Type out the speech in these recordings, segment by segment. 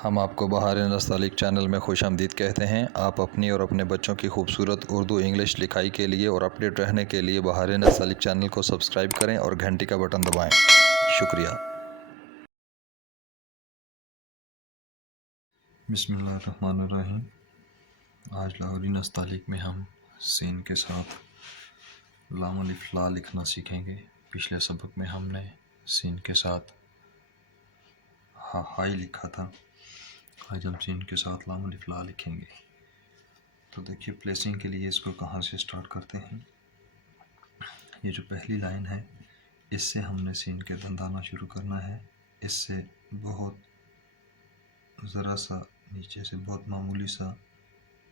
हम आपको बहार नस्तालिक चैनल में खुशामदीद कहते हैं। आप अपनी और अपने बच्चों की खूबसूरत उर्दू इंग्लिश लिखाई के लिए और अपडेट रहने के लिए बहार नस्तालिक चैनल को सब्सक्राइब करें और घंटी का बटन दबाएं। शुक्रिया। बिस्मिल्लाहिर्रहमानिर्रहीम। आज लाहौरी नस्तालिक में हम सीन के साथ लाम अलिफ ला लिखना सीखेंगे। पिछले सबक में हमने सीन के साथ हाई लिखा था। आज हम सीन के साथ लाम अलिफ ला लिखेंगे। तो देखिए, प्लेसिंग के लिए इसको कहाँ से स्टार्ट करते हैं। ये जो पहली लाइन है, इससे हमने सीन के दंदाना शुरू करना है। इससे बहुत ज़रा सा नीचे से, बहुत मामूली सा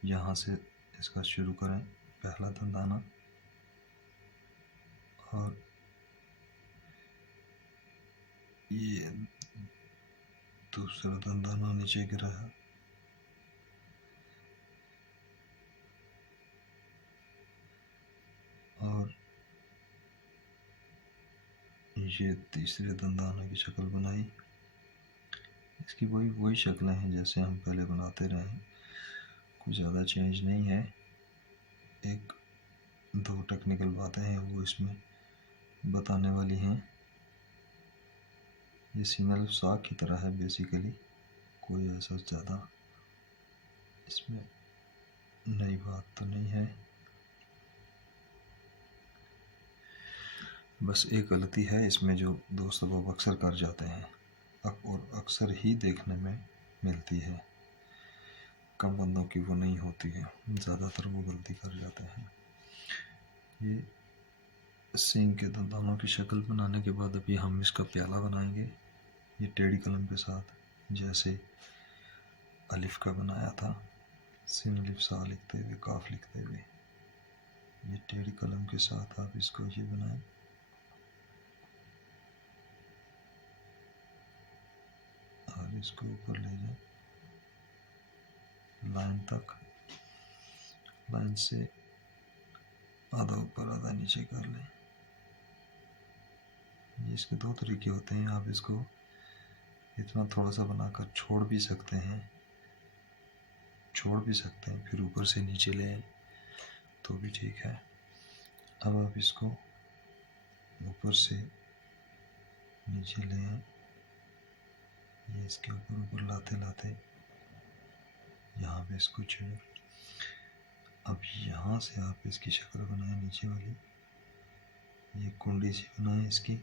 यहाँ से इसका शुरू करें, पहला दंदाना। और ये दूसरा दंदाना नीचे गिरा है। और ये तीसरे दंदाना की शक्ल बनाई। इसकी वही शक्लें हैं जैसे हम पहले बनाते रहे हैं, कुछ ज़्यादा चेंज नहीं है। एक दो टेक्निकल बातें हैं वो इसमें बताने वाली हैं। ये सीन अलिफ सा की तरह है बेसिकली, कोई ऐसा ज़्यादा इसमें नई बात तो नहीं है। बस एक गलती है इसमें जो दोस्त लोग अक्सर कर जाते हैं और अक्सर ही देखने में मिलती है। कम बंदों की वो नहीं होती है, ज़्यादातर वो गलती कर जाते हैं। ये सींग के दंदानों की शक्ल बनाने के बाद अभी हम इसका प्याला बनाएंगे। ये टेढ़ी कलम के साथ, जैसे अलिफ का बनाया था, सीन अलिफ सा लिखते हुए, काफ लिखते हुए, ये टेढ़ी कलम के साथ आप इसको ये बनाएं। और इसको ऊपर ले जाएं लाइन तक। लाइन से आधा ऊपर आधा नीचे कर लें। इसके दो तरीके होते हैं। आप इसको इतना थोड़ा सा बनाकर छोड़ भी सकते हैं, फिर ऊपर से नीचे ले आए तो भी ठीक है। अब आप इसको ऊपर से नीचे ले आए, ये इसके ऊपर लाते लाते यहाँ पे इसको छेड़। अब यहाँ से आप इसकी शक्ल बनाए नीचे वाली, ये कुंडी सी बनाए इसकी।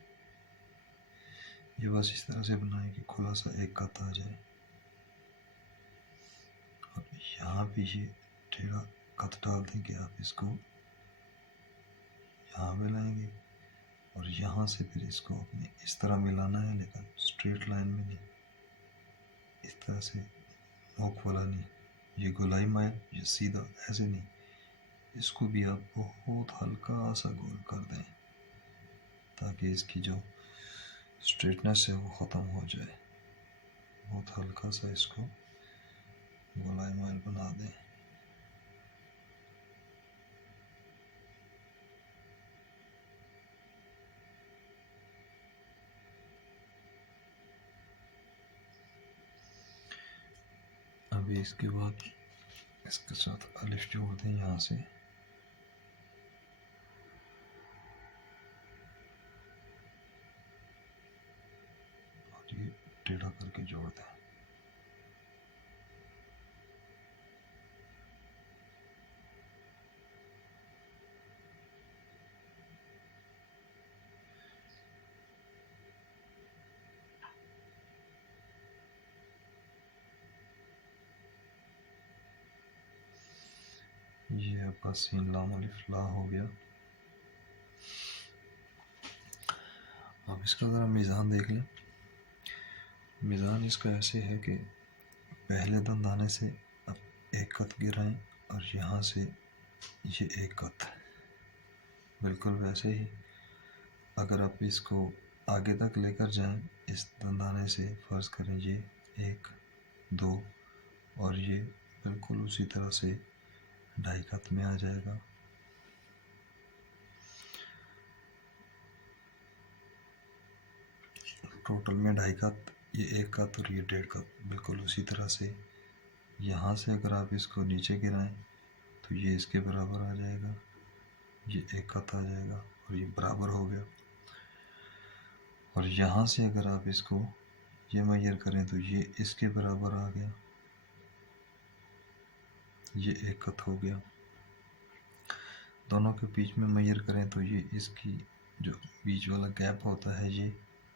ये बस इस तरह से बनाए कि खुला सा एक कत आ जाए। और यहाँ भी ये टेढ़ा कत डाल दें कि आप इसको यहाँ मिलाएंगे और यहाँ से फिर इसको अपने इस तरह मिलाना है, लेकिन स्ट्रेट लाइन में नहीं, इस तरह से नोक वाला नहीं, ये गोलाई माइल, ये सीधा ऐसे नहीं। इसको भी आप बहुत हल्का सा गोल कर दें ताकि इसकी जो स्ट्रेटनेस है वो ख़त्म हो जाए। बहुत हल्का सा इसको गोलाई माइल बना दें। अभी इसके बाद इसके साथ अलिफ जोड़ दें यहाँ से। और ये टेढ़ा करके जोड़ दें। ये आपका सीन लाम अलिफ ला हो गया। अब इसका ज़रा मीज़ान देख लें। मीज़ान इसका ऐसे है कि पहले दंदाने से अब एक कत गिराएं और यहाँ से ये एक कत, बिल्कुल वैसे ही अगर आप इसको आगे तक लेकर जाएं इस दंदाने से, फ़र्ज़ करें ये एक दो, और ये बिल्कुल उसी तरह से ढाई कत में आ जाएगा। टोटल में ढाई कत ये 1 कत और ये 1.5 कत। बिल्कुल उसी तरह से यहाँ से अगर आप इसको नीचे गिराएं तो ये इसके बराबर आ जाएगा, ये 1 कत आ जाएगा और ये बराबर हो गया। और यहाँ से अगर आप इसको ये मेजर करें तो ये इसके बराबर आ गया, ये 1 कत हो गया। दोनों के बीच में मेजर करें तो ये इसकी जो बीच वाला गैप होता है ये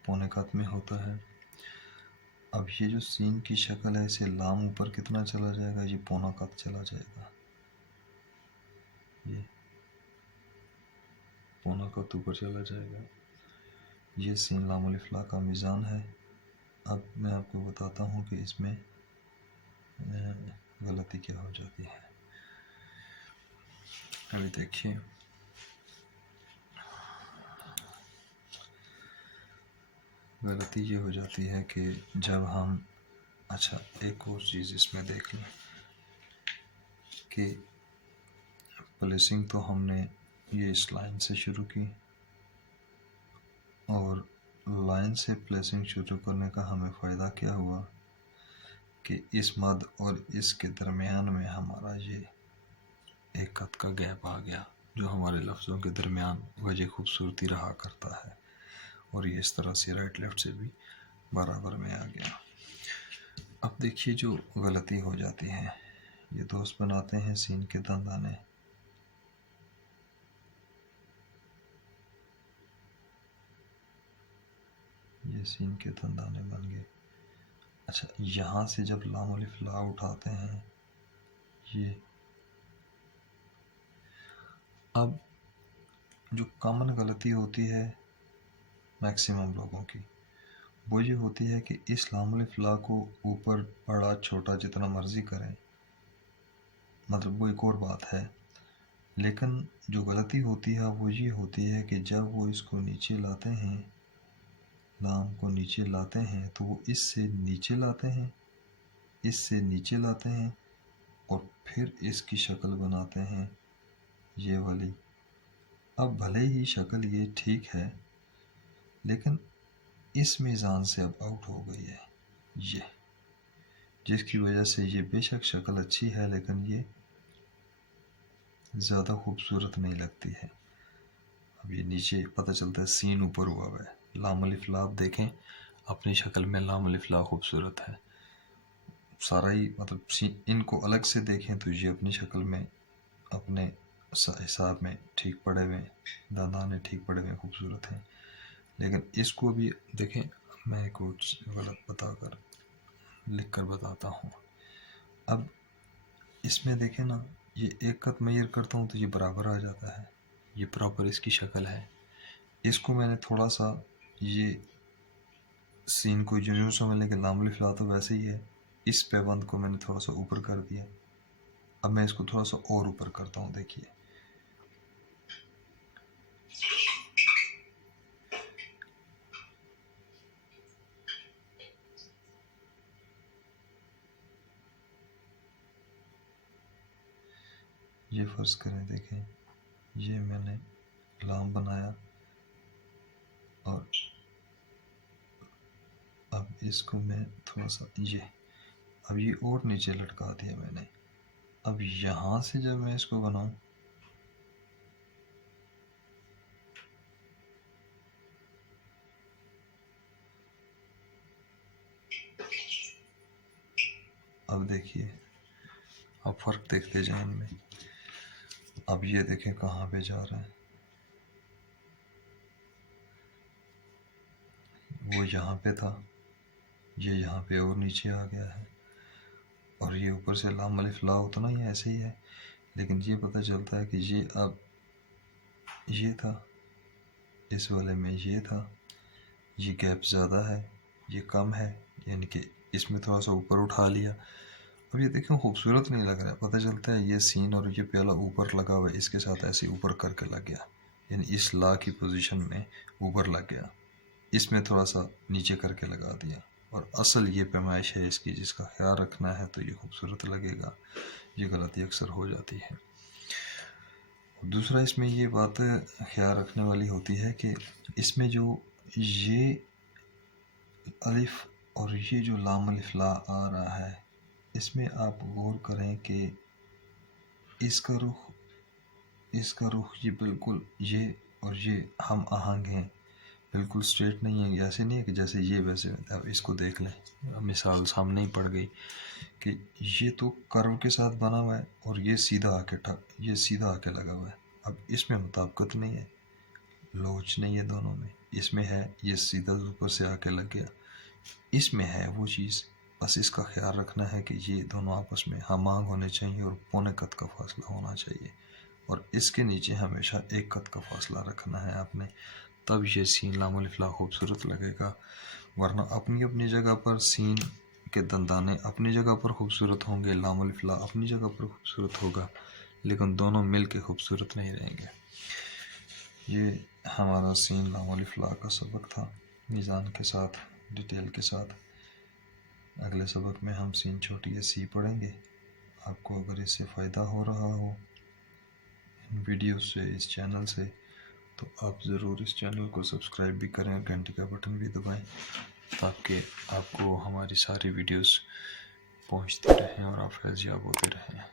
पौने कत में होता है। अब ये जो सीन की शक्ल है इसे लाम ऊपर कितना चला जाएगा, ये पौना कत चला जाएगा, ये पौना कत ऊपर चला जाएगा। ये सीन लाम अलिफ ला का मीज़ान है। अब मैं आपको बताता हूँ कि इसमें गलती क्या हो जाती है। अभी देखिए, गलती ये हो जाती है कि जब हम, अच्छा एक और चीज़ इसमें देख लें कि प्लेसिंग तो हमने ये इस लाइन से शुरू की और लाइन से प्लेसिंग शुरू करने का हमें फ़ायदा क्या हुआ कि इस मद और इसके दरमियान में हमारा ये 1 कत का गैप आ गया, जो हमारे लफ्ज़ों के दरमियान वजह खूबसूरती रहा करता है। और ये इस तरह से राइट लेफ़्ट से भी बराबर में आ गया। अब देखिए जो गलती हो जाती है, ये दोस्त बनाते हैं सीन के दंदाने, ये सीन के दंदाने बन गए। अच्छा, यहाँ से जब लाम अलिफ ला उठाते हैं ये, अब जो कॉमन गलती होती है मैक्सिमम लोगों की, वो ये होती है कि इस लाम अलिफ ला को ऊपर बड़ा छोटा जितना मर्ज़ी करें, मतलब वो एक और बात है। लेकिन जो गलती होती है वो ये होती है कि जब वो इसको नीचे लाते हैं, लाम को नीचे लाते हैं, तो वो इससे नीचे लाते हैं, इससे नीचे लाते हैं और फिर इसकी शक्ल बनाते हैं ये वाली। अब भले ही शक्ल ये ठीक है लेकिन इस मीज़ान से अब आउट हो गई है ये, जिसकी वजह से ये बेशक शक्ल अच्छी है लेकिन ये ज़्यादा खूबसूरत नहीं लगती है। अब ये नीचे पता चलता है सीन ऊपर हुआ है। लाम अलिफ ला आप देखें अपनी शक्ल में लाम अलिफ ला खूबसूरत है सारा ही, मतलब इनको अलग से देखें तो ये अपनी शक्ल में अपने हिसाब में ठीक पड़े हुए, दादाने ठीक पड़े हुए खूबसूरत हैं। लेकिन इसको भी देखें, मैं कुछ गलत बताकर लिख कर बताता हूँ। अब इसमें देखें ना, ये 1 कत मेजर करता हूँ तो ये बराबर आ जाता है, ये प्रॉपर इसकी शक्ल है। इसको मैंने थोड़ा सा ये सीन को यूँ समझ लें कि लाम अलिफ ला तो वैसे ही है, इस पैबंद को मैंने थोड़ा सा ऊपर कर दिया। अब मैं इसको थोड़ा सा और ऊपर करता हूँ, देखिए ये फ़र्ज़ करें, देखें ये मैंने लाम बनाया और अब इसको मैं थोड़ा सा ये, अब ये और नीचे लटका दिया मैंने। अब यहाँ से जब मैं इसको बनाऊँ, अब देखिए, अब फ़र्क देखते जाए इनमें। अब ये देखें कहाँ पे जा रहा है, वो यहाँ पे था, ये यहाँ पे और नीचे आ गया है। और ये ऊपर से लाम अलिफ ला उतना ही ऐसे ही है, लेकिन ये पता चलता है कि ये अब ये था, इस वाले में ये था, ये गैप ज़्यादा है, ये कम है, यानी कि इसमें थोड़ा सा ऊपर उठा लिया। अब ये देखें खूबसूरत नहीं लग रहा है, पता चलता है ये सीन और ये प्याला ऊपर लगा हुआ है, इसके साथ ऐसे ऊपर करके लग गया, यानी इस ला की पोजीशन में ऊपर लग गया, इसमें थोड़ा सा नीचे करके लगा दिया। और असल ये पैमाइश है इसकी, जिसका ख्याल रखना है तो ये खूबसूरत लगेगा। ये गलती अक्सर हो जाती है। दूसरा इसमें ये बात ख्याल रखने वाली होती है कि इसमें जो ये अलिफ और ये जो लाम अलिफ ला आ रहा है, इसमें आप गौर करें कि इसका रुख ये बिल्कुल ये और ये हम आहंग हैं, बिल्कुल स्ट्रेट नहीं है। ऐसे नहीं है कि जैसे ये वैसे। अब इसको देख लें, मिसाल सामने ही पड़ गई कि ये तो कर्व के साथ बना हुआ है और ये सीधा आके लगा हुआ है। अब इसमें मुताबिकत नहीं है, लोच नहीं है दोनों में। इसमें है ये सीधा ऊपर से आके लग गया, इसमें है वो चीज़। बस इसका ख्याल रखना है कि ये दोनों आपस में हमांग होने चाहिए और पौने कद का फासला होना चाहिए, और इसके नीचे हमेशा एक कद का फासला रखना है आपने, तब ये सीन लाम अलिफ ला खूबसूरत लगेगा। वरना अपनी अपनी जगह पर सीन के दंदाने अपनी जगह पर खूबसूरत होंगे, लाम अलिफ ला अपनी जगह पर खूबसूरत होगा, लेकिन दोनों मिल के खूबसूरत नहीं रहेंगे। ये हमारा सीन लाम अलिफ ला का सबक था, मीज़ान के साथ, डिटेल के साथ। अगले सबक में हम सीन छोटी या सी पढ़ेंगे। आपको अगर इससे फ़ायदा हो रहा हो इन वीडियो से, इस चैनल से, तो आप ज़रूर इस चैनल को सब्सक्राइब भी करें और घंटी का बटन भी दबाएं, ताकि आपको हमारी सारी वीडियोस पहुंचती रहें और आप फैज़याब होते रहें।